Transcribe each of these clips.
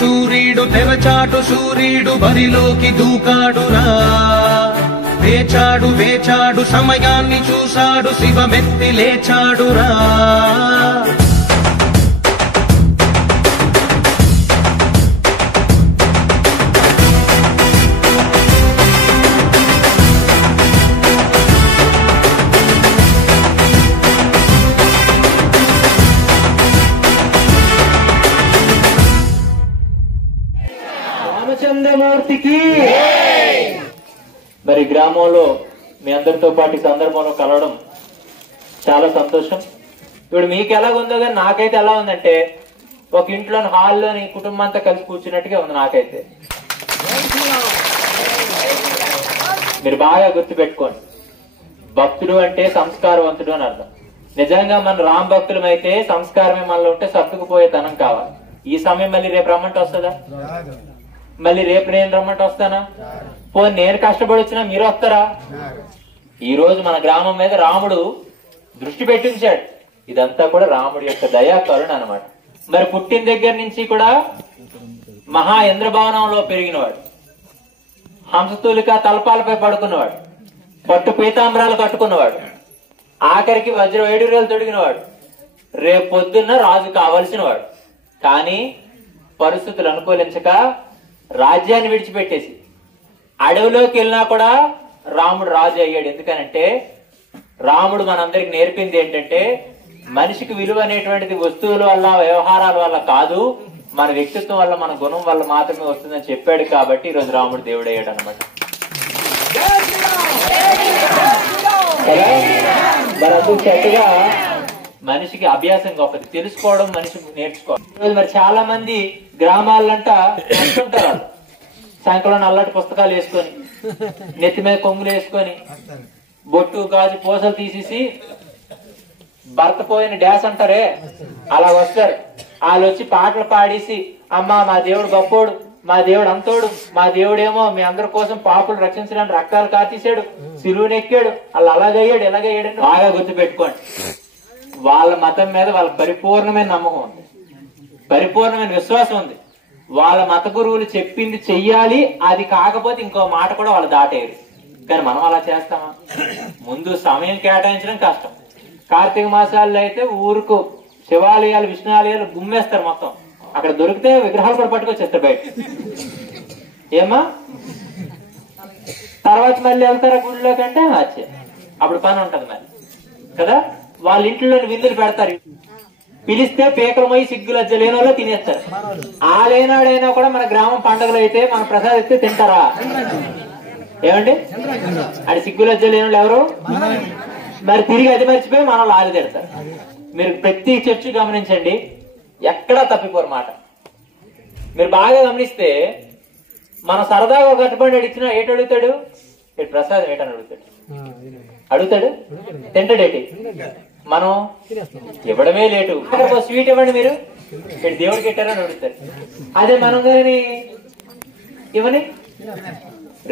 సూర్యుడు తెరచాటు సూర్యుడు బరిలోకి దూకాడురా. వేచాడు సమయాన్ని చూశాడు, శివమెత్తి లేచాడురా. రామచంద్రమూర్తికి. మరి గ్రామంలో మీ అందరితో పాటు ఈ సందర్భంలో కలవడం చాలా సంతోషం. ఇప్పుడు మీకు ఎలాగుందో కానీ నాకైతే ఎలా ఉందంటే ఒక ఇంట్లోని హాల్లోని కుటుంబం అంతా కలిసి కూర్చున్నట్టుగా ఉంది నాకైతే. మీరు బాగా గుర్తుపెట్టుకోండి, భక్తుడు అంటే సంస్కారవంతుడు అని అర్థం. నిజంగా మన రామ భక్తులం అయితే సంస్కారమే మనలో ఉంటే సర్దుకుపోయే తనం కావాలి. ఈ సమయం మళ్ళీ రేపు రమ్మంటే వస్తుందా? మళ్ళీ రేపు నేను రమ్మంటే వస్తానా? పోనీ నేను కష్టపడి వచ్చినా మీరు వస్తారా? ఈ రోజు మన గ్రామం మీద రాముడు దృష్టి పెట్టించాడు. ఇదంతా కూడా రాముడి యొక్క దయా కరుణ అనమాట. మరి పుట్టిన దగ్గర నుంచి కూడా మహా ఇంద్రభవనంలో పెరిగినవాడు, హంసతూలిక తలపాలపై పడుకున్నవాడు, పట్టు పీతాంబరాలు కట్టుకున్నవాడు, ఆఖరికి వజ్ర వైడూర్యాలు తొడిగినవాడు, రేపు పొద్దున్న రాజు కావలసిన వాడు. కానీ పరిస్థితులు అనుకూలించక రాజ్యాన్ని విడిచిపెట్టేసి అడవిలోకి వెళ్ళినా కూడా రాముడు రాజు అయ్యాడు. ఎందుకనంటే రాముడు మనందరికి నేర్పింది ఏంటంటే మనిషికి విలువ అనేటువంటిది వస్తువుల వల్ల వ్యవహారాల వల్ల కాదు, మన వ్యక్తిత్వం వల్ల మన గుణం వల్ల మాత్రమే వస్తుందని చెప్పాడు. కాబట్టి ఈరోజు రాముడు దేవుడు అయ్యాడు అనమాట. మరి అప్పుడు చెట్టుగా మనిషికి అభ్యాసం గొప్పది, తెలుసుకోవడం మనిషి నేర్చుకోవడం. మరి చాలా మంది గ్రామాలంట అంటుంటారు, సంకలో నల్లటి పుస్తకాలు వేసుకొని నెత్తి మీద కొంగులు వేసుకొని బొట్టు గాజు పూసలు తీసేసి భర్త పోయిన డాన్స్ అంటారే అలా వస్తారు. వాళ్ళు వచ్చి పాటలు పాడేసి అమ్మా మా దేవుడు గొప్పోడు, మా దేవుడు అంతోడు, మా దేవుడేమో మీ అందరి కోసం పాపులు రక్షించడానికి రక్తాలు కాతీసాడు, సిలువుని ఎక్కాడు, వాళ్ళు అలాగయ్యాడు ఎలాగయ్యాడు అని బాగా గుర్తుపెట్టుకోండి. వాళ్ళ మతం మీద వాళ్ళ పరిపూర్ణమైన నమ్మకం ఉంది, పరిపూర్ణమైన విశ్వాసం ఉంది. వాళ్ళ మత గురువులు చెప్పింది చెయ్యాలి, అది కాకపోతే ఇంకో మాట కూడా వాళ్ళు దాటేయరు. కానీ మనం అలా చేస్తామా? ముందు సమయం కేటాయించడం కష్టం. కార్తీక మాసాల్లో అయితే ఊరుకు శివాలయాలు విష్ణువాలయాలు గుమ్మేస్తారు మొత్తం. అక్కడ దొరికితే విగ్రహాలు కూడా పట్టుకొచ్చేస్తారు బయట. ఏమా తర్వాత మళ్ళీ వెళ్తారా గుడిలో కంటే వచ్చే అప్పుడు పని ఉంటది మరి కదా. వాళ్ళ ఇంట్లో విందులు పెడతారు, పిలిస్తే పీకలమై సిగ్గు లజ్జ లేని వాళ్ళు తినేస్తారు. ఆ లేనాడైనా కూడా మన గ్రామం పండుగలు అయితే మన ప్రసాదం ఇస్తే తింటారా? ఏమండి అది సిగ్గు లజ్జ లేని వాళ్ళు ఎవరు? మరి తిరిగి అది మర్చిపోయి మన వాళ్ళు తిడతారు. మీరు ప్రతి చర్చ గమనించండి, ఎక్కడా తప్పిపోరు మాట. మీరు బాగా గమనిస్తే మన సరదాగా ఒక అట్టుబండి ఇచ్చినా ఏటు అడుగుతాడు? ఏటు ప్రసాదం ఏటని అడుగుతాడు? అడుగుతాడు? తింటాడేటి? మనం ఇవ్వడమే లేటు. స్వీట్ ఇవ్వండి మీరు, ఇటు దేవుడికి పెట్టారని అడుగుతారు. అదే మనం కానీ ఇవ్వని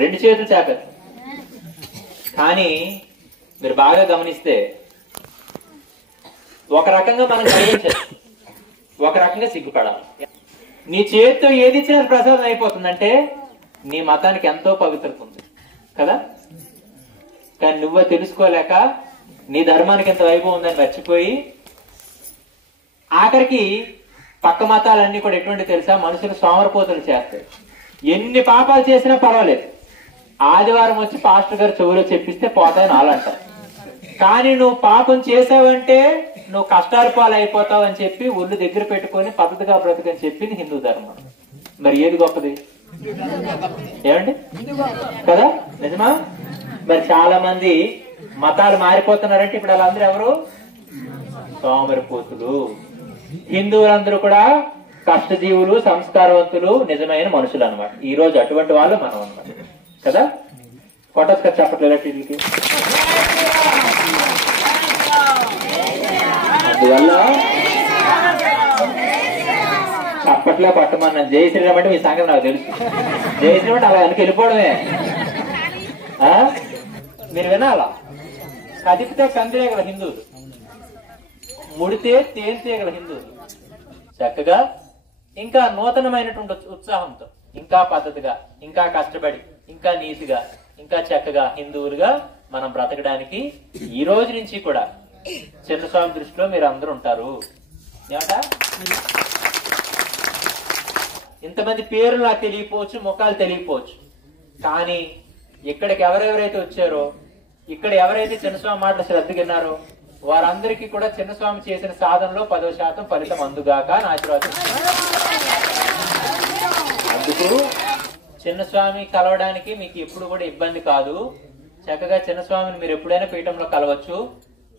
రెండు చేతులు చాపేరు. కానీ మీరు బాగా గమనిస్తే ఒక రకంగా మనం గ్రహించాలి, ఒక రకంగా సిగ్గుపడాలి. నీ చేతితో ఏది ఇచ్చినా ప్రసాదం అయిపోతుందంటే నీ మతానికి ఎంతో పవిత్రత ఉంది కదా. కానీ నువ్వే తెలుసుకోలేక నీ ధర్మానికి ఎంత వైభవం ఉందని మర్చిపోయి ఆఖరికి పక్క మతాలన్నీ కూడా ఎటువంటి తెలుసా, మనుషులు సోమరపోతులు చేస్తాయి. ఎన్ని పాపాలు చేసినా పర్వాలేదు, ఆదివారం వచ్చి పాస్టర్ గారు చెవులో చెప్పిస్తే పోతాయని వాళ్ళంటారు. కానీ నువ్వు పాపం చేసావంటే నువ్వు కష్టాలు పాలు అయిపోతావు అని చెప్పి ఒళ్ళు దగ్గర పెట్టుకొని పద్ధతిగా బ్రతకని చెప్పింది హిందూ ధర్మం. మరి ఏది గొప్పది? ఏమండి కదా, నిజమా? మరి చాలా మంది మతాలు మారిపోతున్నారంటే ఇప్పుడు వాళ్ళందరూ ఎవరు? సోమరిపోతులు. హిందువులందరూ కూడా కష్టజీవులు, సంస్కారవంతులు, నిజమైన మనుషులు అనమాట. ఈ రోజు అటువంటి వాళ్ళు మనం అన్నమాట కదా. కొట్టస్క చెప్పట్లేదు వీళ్ళకి. అందువల్ల చప్పట్లే పట్టమన్నా. జై శ్రీరామ్ అంటే మీ సంగతి నాకు తెలుసు. జై శ్రీరామ్ అంటే అలా వెనక్కి వెళ్ళిపోవడమే. మీరు వినాలా? కదిపితే కందిరేగల హిందువులు, ముడితే తేలితేగల హిందువులు. చక్కగా ఇంకా నూతనమైనటువంటి ఉత్సాహంతో, ఇంకా పద్ధతిగా, ఇంకా కష్టపడి, ఇంకా నీతిగా, ఇంకా చక్కగా హిందువులుగా మనం బ్రతకడానికి ఈ రోజు నుంచి కూడా చిన్నస్వామి దృష్టిలో మీరు అందరూ ఉంటారు. ఏమంటా? ఇంతమంది పేర్లు నాకు తెలియకపోవచ్చు, ముఖాలు తెలియకపోవచ్చు, కానీ ఇక్కడికి ఎవరెవరైతే వచ్చారో, ఇక్కడ ఎవరైతే చిన్నస్వామి మాటలు శ్రద్ధగిన్నారో వారందరికీ కూడా చిన్నస్వామి చేసిన సాధనలో 10% ఫలితం అందుగాక అని ఆశీర్వాదం. అందుకు చిన్నస్వామి కలవడానికి మీకు ఎప్పుడు కూడా ఇబ్బంది కాదు. చక్కగా చిన్నస్వామిని మీరు ఎప్పుడైనా పీఠంలో కలవచ్చు.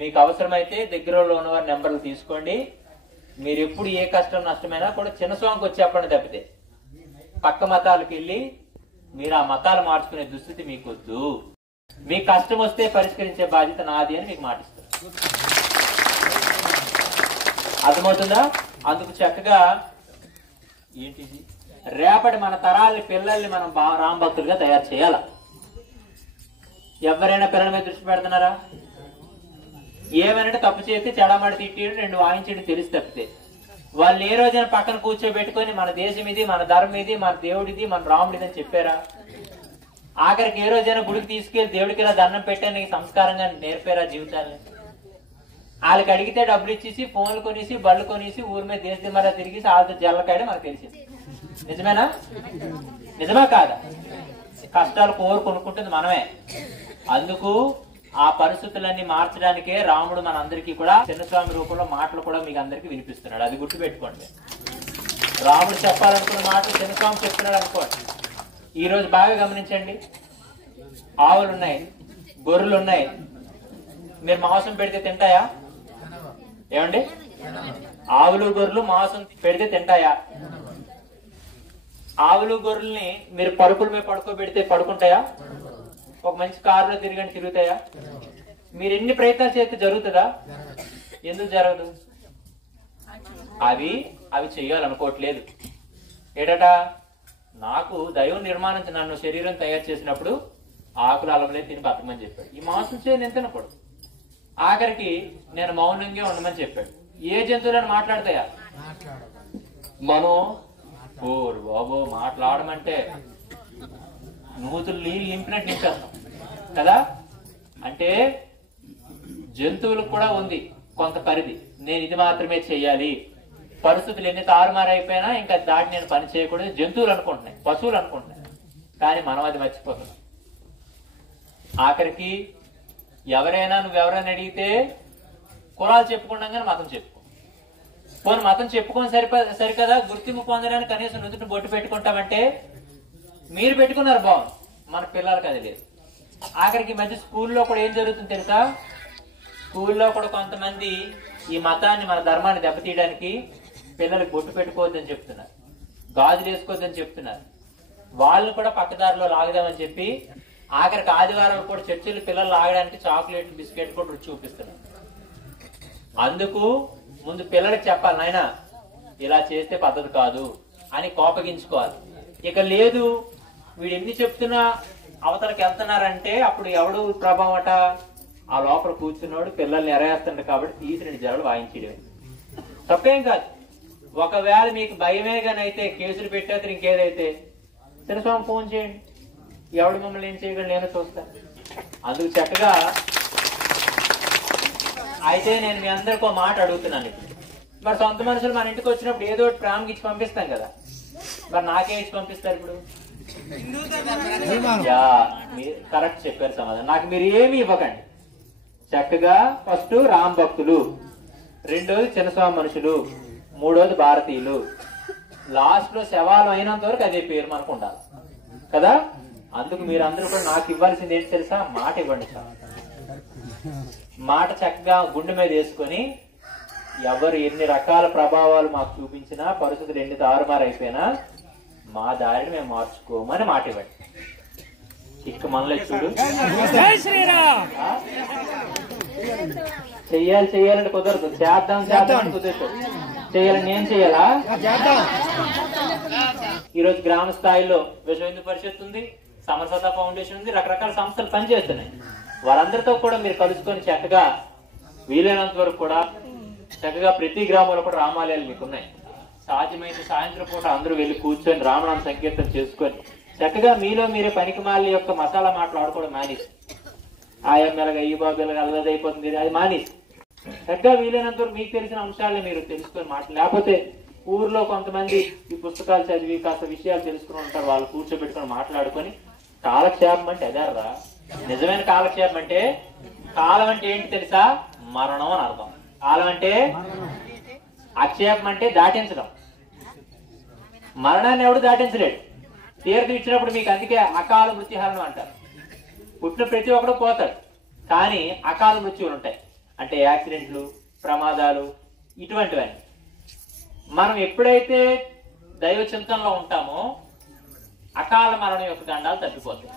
మీకు అవసరమైతే దగ్గరలో ఉన్నవారి నెంబర్లు తీసుకోండి. మీరు ఎప్పుడు ఏ కష్టం నష్టమైనా కూడా చిన్నస్వామికి వచ్చి చెప్పండి తప్పితే పక్క మతాలకు వెళ్ళి మీరు ఆ మతాలు మార్చుకునే దుస్థితి మీకు వద్దు. మీకు కష్టం వస్తే పరిష్కరించే బాధ్యత నాది అని మీకు మాటిస్తాను. అర్థమవుతుందా? అందుకు చక్కగా ఏంటిది, రేపటి మన తరాలని పిల్లల్ని మనం రామభక్తులుగా తయారు చేయాల. ఎవరైనా పిల్లల మీద దృష్టి పెడుతున్నారా? ఏమనంటే తప్పు చేస్తే చెడమడి తిట్టి 2 వాయించడం తెలిసి తప్పితే వాళ్ళు ఏ రోజైనా పక్కన కూర్చోబెట్టుకొని మన దేశం ఇది, మన ధర్మం ఇది, మన దేవుడిది, మన రాముడిది అని చెప్పారా? ఆఖరికి ఏ రోజైనా గుడికి తీసుకెళ్లి దేవుడికి ఇలా దండం పెట్టాను సంస్కారంగా నేర్పారా జీవితాన్ని? వాళ్ళకి అడిగితే డబ్బులు ఇచ్చేసి ఫోన్లు కొనేసి బళ్ళు కొనేసి ఊరి మీద దేశ దిమ్మరా తిరిగి వాళ్ళతో జల్లకాయడం మనకు తెలిసింది. నిజమేనా? నిజమా కాదా? కష్టాలు కొనుక్కుంటుంది మనమే. అందుకు ఆ పరిస్థితులన్నీ మార్చడానికే రాముడు మనందరికీ కూడా చిన్నస్వామి రూపంలో మాటలు కూడా మీకు అందరికీ వినిపిస్తున్నాడు. అది గుర్తుపెట్టుకోండి. రాముడు చెప్పాలనుకున్న మాటలు చిన్నస్వామి చెప్తున్నాడు అనుకోండి. ఈ రోజు బాగా గమనించండి. ఆవులు ఉన్నాయి, గొర్రెలు ఉన్నాయి. మీరు మాంసం పెడితే తింటాయా? ఏమండి? ఆవులు గొర్రెలు మాంసం పెడితే తింటాయా? ఆవులు గొర్రెల్ని మీరు పరుపుల మీద పడుకోబెడితే పడుకుంటాయా? ఒక మంచి కారులో తిరుగుతాయా? మీరు ఎన్ని ప్రయత్నాలు చేస్తే జరుగుతుందా? ఎందుకు జరగదు? అవి చెయ్యాలనుకోవట్లేదు. ఏటట, నాకు దైవం నిర్మాణించి నన్ను శరీరం తయారు చేసినప్పుడు ఆకులు అలవలే తిని బతకమని చెప్పాడు. ఈ మాంసం చేయ నేను తినకూడదు. ఆఖరికి నేను మౌనంగా ఉండమని చెప్పాడు. ఏ జంతువులను మాట్లాడతాయా? మనం ఓరు బాబో మాట్లాడమంటే నూతులు నీళ్ళు నింపినట్టు నింపేస్తాం కదా. అంటే జంతువులకు కూడా ఉంది కొంత పరిధి. నేను ఇది మాత్రమే చెయ్యాలి, పరిస్థితులు ఎన్ని తారుమారైపోయినా ఇంకా దాటి నేను పని చేయకూడదు. జంతువులు అనుకుంటున్నాయి, పశువులు అనుకుంటున్నాయి, కానీ మనం అది మర్చిపోతున్నాం. ఆఖరికి ఎవరైనా నువ్వెవరైనా అడిగితే కులాలు చెప్పుకుంటాం మతం చెప్పుకో. పోనీ మతం చెప్పుకొని సరికదా గుర్తింపు పొందడానికి కనీసం నుదుటి బొట్టు పెట్టుకుంటామంటే మీరు పెట్టుకున్నారు బాగుంది, మన పిల్లలకి అది లేదు. ఆఖరికి మధ్య స్కూల్లో కూడా ఏం జరుగుతుంది తెలుసా? స్కూల్లో కూడా కొంతమంది ఈ మతాన్ని, మన ధర్మాన్ని దెబ్బతీయడానికి పిల్లలకు బొట్టు పెట్టుకోవద్దని చెప్తున్నారు, గాజులు వేసుకోవద్దని చెప్తున్నారు. వాళ్ళు కూడా పక్కదారిలో లాగదామని చెప్పి ఆఖరికి ఆదివారం కూడా చర్చిలు పిల్లలు లాగడానికి చాక్లెట్ బిస్కెట్ కూడా రుచి చూపిస్తున్నారు. అందుకు ముందు పిల్లలకి చెప్పాలి, నాయనా ఇలా చేస్తే పద్ధతి కాదు అని కోపగించుకోవాలి. ఇక లేదు వీడు ఎన్ని చెప్తున్నా అవతలకి వెళ్తున్నారంటే అప్పుడు ఎవడు ప్రభావం అట? ఆ లోపల కూర్చున్నాడు పిల్లల్ని ఎరేస్తుంటాడు కాబట్టి తీసి 2 జడలు వాయించడమే. తప్పేం కాదు. ఒకవేళ మీకు భయమేగానైతే కేసులు పెట్టేస్తారు, ఇంకేదైతే చిన్నస్వామి ఫోన్ చేయండి, ఎవడు మమ్మల్ని ఏం చేయగలరు నేను చూస్తాను. అందుకు చక్కగా అయితే నేను మీ అందరికీ ఒక మాట అడుగుతున్నాను. ఇప్పుడు మరి సొంత మనుషులు మన ఇంటికి వచ్చినప్పుడు ఏదో ఒకటి ప్రేమకి ఇచ్చి పంపిస్తాం కదా, మరి నాకే ఇచ్చి పంపిస్తారు ఇప్పుడు? కరెక్ట్ చెప్పారు సమాధానం. నాకు మీరు ఏమి ఇవ్వకండి. చక్కగా ఫస్ట్ రామ్ భక్తులు, రెండోది చిన్నస్వామి మనుషులు, మూడోది భారతీయులు, లాస్ట్ లో శవాలు అయినంత వరకు అదే పేరు మనకు ఉండాలి కదా. అందుకు మీరు అందరూ కూడా నాకు ఇవ్వాల్సింది ఏంటి తెలుసా? మాట ఇవ్వండి సార్. మాట చక్కగా గుండె మీద వేసుకొని ఎవరు ఎన్ని రకాల ప్రభావాలు మాకు చూపించినా, పరిస్థితులు ఎన్ని తారుమారైపోయినా మా దారిని మేము మార్చుకోమని మాట ఇవ్వండి. ఇక మనలో చూడు, చెయ్యాలంటే కుదరదు, చేద్దాం కుదరదు. చేయాలని ఏం చెయ్యాలా? ఈరోజు గ్రామ స్థాయిలో విశ్వ హిందూ పరిషత్ ఉంది, సమరసత ఫౌండేషన్ ఉంది, రకరకాల సంస్థలు పనిచేస్తున్నాయి. వారందరితో కూడా మీరు కలుసుకొని చక్కగా వీలైనంత వరకు కూడా చక్కగా ప్రతి గ్రామంలో కూడా రామాలయాలు మీకున్నాయి. సాధ్యమైతే సాయంత్రం పూట అందరూ వెళ్ళి కూర్చొని రామనామ సంకీర్తన చేసుకొని చక్కగా మీలో మీరే పనికిమాల యొక్క మసాలా మాట్లాడుకోవడం మానేసి ఆయమ్మలగా ఈ బాబులుగా అల్లదైపోతుంది అది మానేసి చక్కగా వీలైనంత వరకు మీకు తెలిసిన అంశాలని మీరు తెలుసుకొని లేకపోతే ఊర్లో కొంతమంది ఈ పుస్తకాలు చదివి కాస్త విషయాలు తెలుసుకుని ఉంటారు, వాళ్ళు కూర్చోబెట్టుకొని మాట్లాడుకొని కాలక్షేపం అంటే అదేరా నిజమైన కాలక్షేపం అంటే. కాలం అంటే ఏంటి తెలుసా? మరణం అని అర్థం. కాలం అంటే అక్షేపం అంటే దాటించడం. మరణాన్ని ఎవడు దాటించలేడు. తీర్థం ఇచ్చినప్పుడు మీకు అందుకే అకాల మృత్యుహరణం అంటారు. పుట్టిన ప్రతి ఒక్కడు పోతాడు, కానీ అకాల మృత్యువులు ఉంటాయి. అంటే యాక్సిడెంట్లు, ప్రమాదాలు, ఇటువంటివన్నీ. మనం ఎప్పుడైతే దైవ చింతనలో ఉంటామో అకాల మరణం యొక్క దండాలు తగ్గిపోతాయి.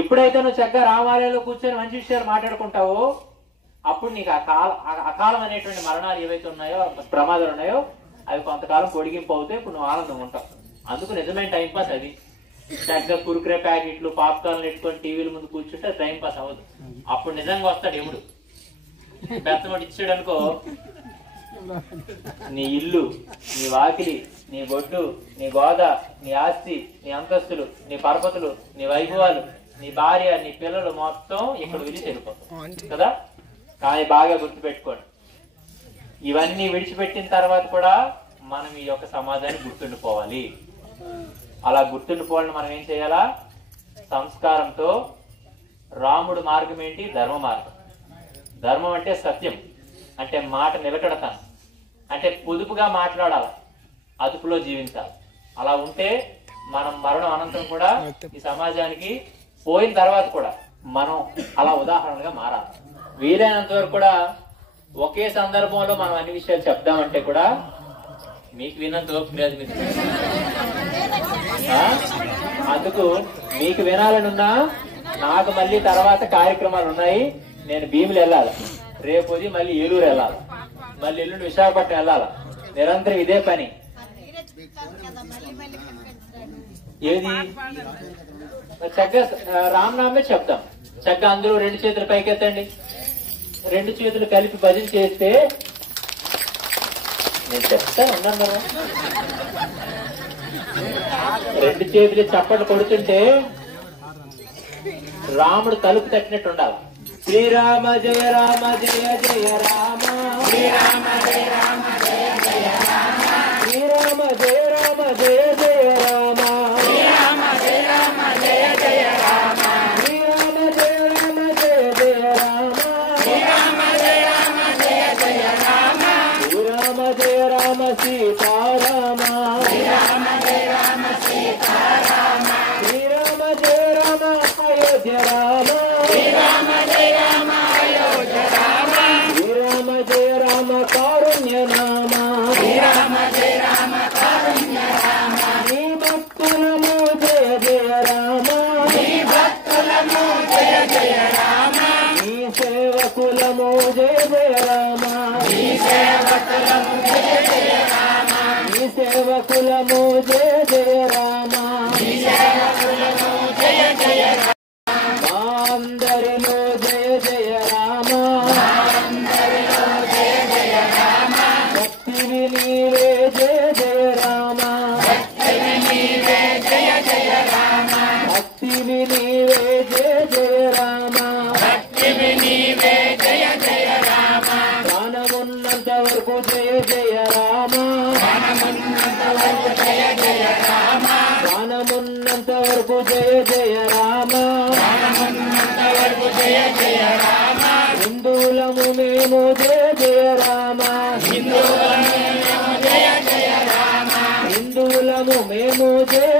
ఎప్పుడైతే నువ్వు చక్కగా రామాలయంలో కూర్చొని మంచి విషయాలు మాట్లాడుకుంటావో అప్పుడు నీకు అకాలం అనేటువంటి మరణాలు ఏవైతే ఉన్నాయో, ప్రమాదాలు ఉన్నాయో అవి కొంతకాలం పొడిగింపు అవుతాయి. ఇప్పుడు నువ్వు ఆనందం ఉంటావు. అందుకు నిజమైన టైంపాస్ అది. చక్కగా కురుకురే ప్యాకెట్లు, పాప్కార్న్లు పెట్టుకొని టీవీల ముందు కూర్చుంటే టైంపాస్ అవ్వదు. అప్పుడు నిజంగా వస్తాడు ఎముడు. పెద్దవాడు ఇచ్చాడు అనుకో, నీ ఇల్లు, నీ వాకిలి, నీ బొడ్డు, నీ గోద, నీ ఆస్తి, నీ అంతస్తులు, నీ పరపతులు, నీ వైభవాలు, నీ భార్య, నీ పిల్లలు మొత్తం ఇక్కడ విడిచి వెళ్ళిపోతాం కదా. కానీ బాగా గుర్తుపెట్టుకోండి, ఇవన్నీ విడిచిపెట్టిన తర్వాత కూడా మనం ఈ యొక్క సమాజాన్ని గుర్తుండిపోవాలి. అలా గుర్తుండిపోవాలని మనం ఏం చేయాలా? సంస్కారంతో. రాముడు మార్గం ఏంటి? ధర్మ మార్గం. ధర్మం అంటే సత్యం, అంటే మాట నిలకడతాను, అంటే పొదుపుగా మాట్లాడాలి, అదుపులో జీవించాలి. అలా ఉంటే మనం మరణం అనంతరం కూడా ఈ సమాజానికి పోయిన తర్వాత కూడా మనం అలా ఉదాహరణగా మారాలి. వీలైనంత వరకు కూడా ఒకే సందర్భంలో మనం అన్ని విషయాలు చెప్దామంటే కూడా మీకు వినంత ఓపిక లేదు మీరు. అందుకు మీకు వినాలనున్నా నాకు మళ్ళీ తర్వాత కార్యక్రమాలు ఉన్నాయి. నేను భీములు వెళ్ళాలి, రేపు మళ్ళీ ఏలూరు వెళ్ళాలి, మళ్ళీ ఎల్లుండి విశాఖపట్నం వెళ్ళాలి. నిరంతరం ఇదే పని. ఏది చక్కగా రామనామే చెప్తాం. చక్కగా అందరూ 2 చేతులు పైకెత్తండి. 2 చేతులు కలిపి భజన చేస్తే నేను చెప్తాను ఉన్నాను కదా. 2 చేతులు చప్పట్లు కొడుతుంటే రాముడు తలుపు తట్టినట్టు ఉండాలి. శ్రీరామ జయ రామ జయ జయ రామ, శ్రీరామ జయ రామ జయ జయ రామ, శ్రీరామ జయ రామ జయ జయ రామ, శ్రీరామ జయ రామ జయ జయ రామ, శ్రీరామ జయ రామ జయ జయ రామ, శ్రీరామ జయ రామ జయ జయ రామ, శ్రీరామ జయ రామ సీతారామ, శ్రీరామ జయ రామ సీతారామ, శ్రీరామ జయ రామ అయోధ్య రామ, శ్రీరామ జయ రామ అయోధ్య రామ, శ్రీరామ జయ రామ కారుణ్య నామ, శ్రీరామ జయ రామ కారుణ్య రామ, నీ భక్తులము జయ జయ రామ, నీ భక్తులము జయ జయ రామ, నీ సేవకులము జయ జయ రామ, నీ సేవకులము జయ జయ రామ, నీ సేవకులము జయ జయ రామ, నీ సేవకులము జయ జయ రామ, అందరిలో జయ జయ రామ, అందరిలో జయ జయ రామ, భక్తివి నీవే జయ జయ రామ, భక్తివి నీవే జయ జయ రామ, భక్తివి నీవే జయ జయ రామ, భక్తివి నీవే జయ జయ రామ, ప్రాణమున్నంత వరకు జయ జయ రామ, ప్రాణమున్నంత వరకు జయ జయ రామ, ప్రాణమున్నంత వరకు జయ జయ రామ, ప్రాణమున్నంత వరకు జయ జయ రామ, హిందువులము మేము జయ జయ రామ, హిందువులము మేము జయ జయ రామ, హిందువులము మేము జయ